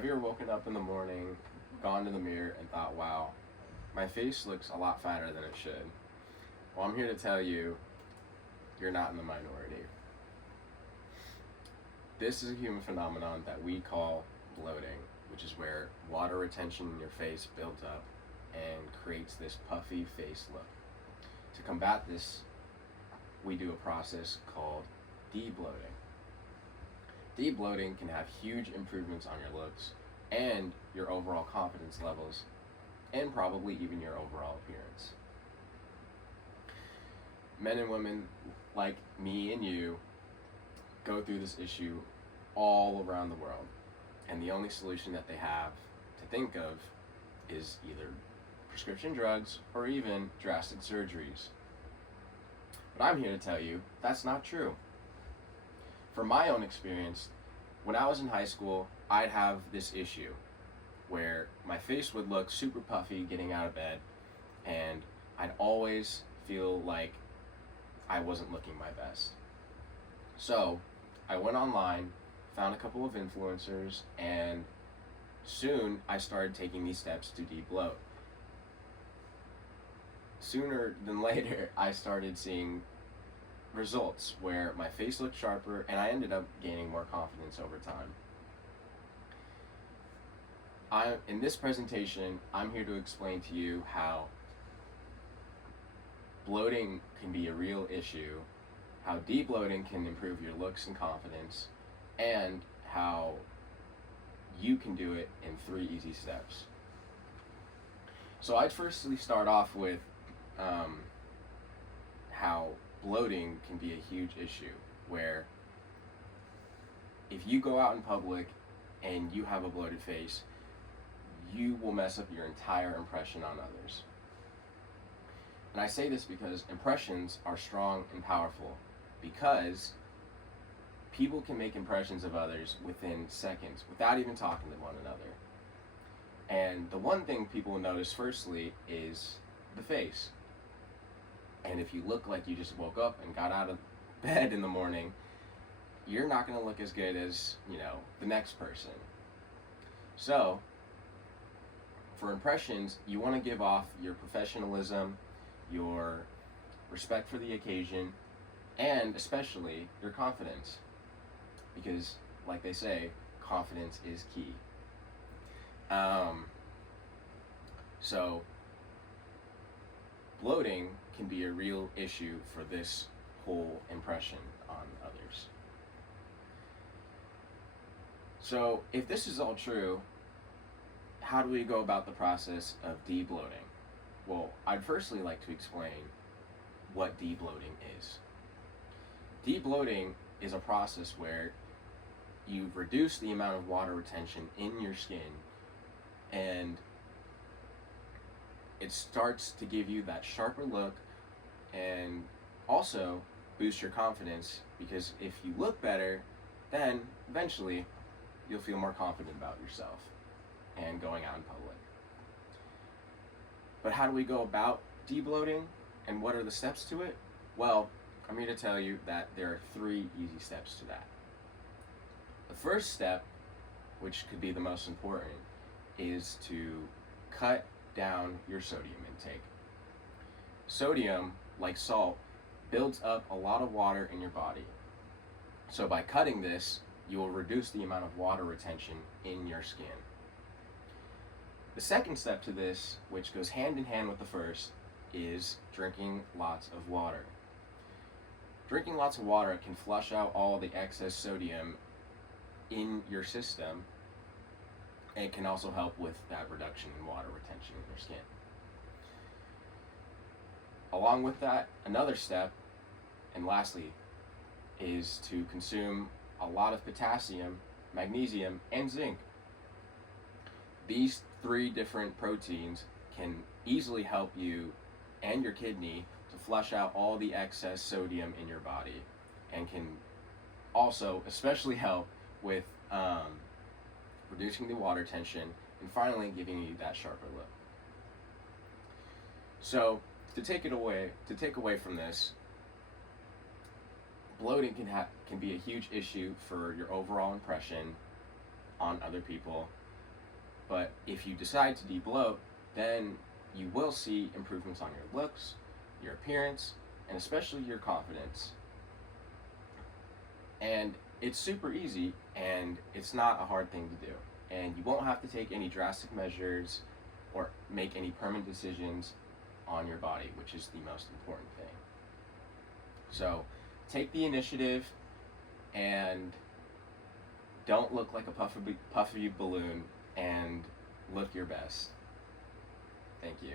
Have you ever woken up in the morning, gone to the mirror, and thought, wow, my face looks a lot fatter than it should? Well, I'm here to tell you, you're not in the minority. This is a human phenomenon that we call bloating, which is where water retention in your face builds up and creates this puffy face look. To combat this, we do a process called debloating. Debloating can have huge improvements on your looks and your overall confidence levels, and probably even your overall appearance. Men and women like me and you go through this issue all around the world, and the only solution that they have to think of is either prescription drugs or even drastic surgeries. But I'm here to tell you that's not true. From my own experience, when I was in high school, I'd have this issue where my face would look super puffy getting out of bed, and I'd always feel like I wasn't looking my best. So I went online, found a couple of influencers, and soon I started taking these steps to debloat. Sooner than later, I started seeing results where my face looked sharper and I ended up gaining more confidence over time. In this presentation, I'm here to explain to you how bloating can be a real issue, how debloating can improve your looks and confidence, and how you can do it in 3 easy steps. So I'd firstly start off with how bloating can be a huge issue, where if you go out in public and you have a bloated face, you will mess up your entire impression on others. And I say this because impressions are strong and powerful, because people can make impressions of others within seconds without even talking to one another. And the one thing people will notice firstly is the face. And if you look like you just woke up and got out of bed in the morning, you're not going to look as good as, the next person. So, for impressions, you want to give off your professionalism, your respect for the occasion, and especially your confidence. Because, like they say, confidence is key. So, bloating can be a real issue for this whole impression on others. So, if this is all true, how do we go about the process of debloating? Well, I'd firstly like to explain what debloating is. Debloating is a process where you reduce the amount of water retention in your skin, and it starts to give you that sharper look and also boost your confidence, because if you look better, then eventually you'll feel more confident about yourself and going out in public. But how do we go about debloating, and what are the steps to it? Well, I'm here to tell you that there are 3 easy steps to that. The first step, which could be the most important, is to cut down your sodium intake. Sodium, like salt, builds up a lot of water in your body. So by cutting this, you will reduce the amount of water retention in your skin. The second step to this, which goes hand in hand with the first, is drinking lots of water. Drinking lots of water can flush out all the excess sodium in your system, and it can also help with that reduction in water retention in your skin. Along with that, another step, and lastly, is to consume a lot of potassium, magnesium, and zinc. These 3 different proteins can easily help you and your kidney to flush out all the excess sodium in your body, and can also especially help with reducing the water tension and finally giving you that sharper look. So to take away from this, bloating can be a huge issue for your overall impression on other people, But if you decide to debloat, then you will see improvements on your looks, your appearance, and especially your confidence. And it's super easy, and it's not a hard thing to do. And you won't have to take any drastic measures or make any permanent decisions on your body, which is the most important thing. So take the initiative and don't look like a puffy balloon, and look your best. Thank you.